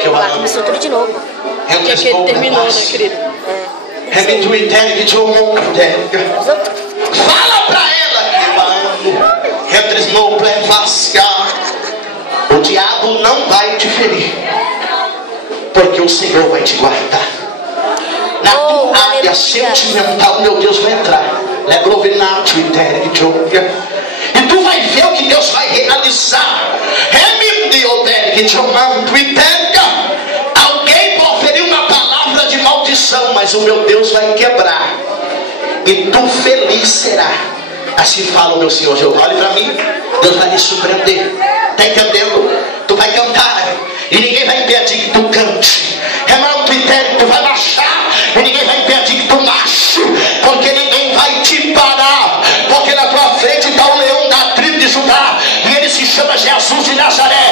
Que Lá começou tudo de novo. Entra Que ele terminou, né, querido? Fala pra ela que eu amo. O diabo não vai te ferir, porque o Senhor vai te guardar. Na tua área sentimental, meu Deus vai entrar. E tu vai ver o que Deus vai realizar. Alguém proferiu uma palavra de maldição, mas o meu Deus vai quebrar, e tu feliz será. Assim fala o meu Senhor Jeová. Olha para mim, Deus vai me surpreender. Está entendendo? Tu vai cantar e ninguém vai impedir que tu cante. Tu vai marchar e ninguém vai impedir que tu marche, porque ninguém vai te parar, porque na tua frente está o leão da tribo de Judá, e ele se chama Jesus de Nazaré.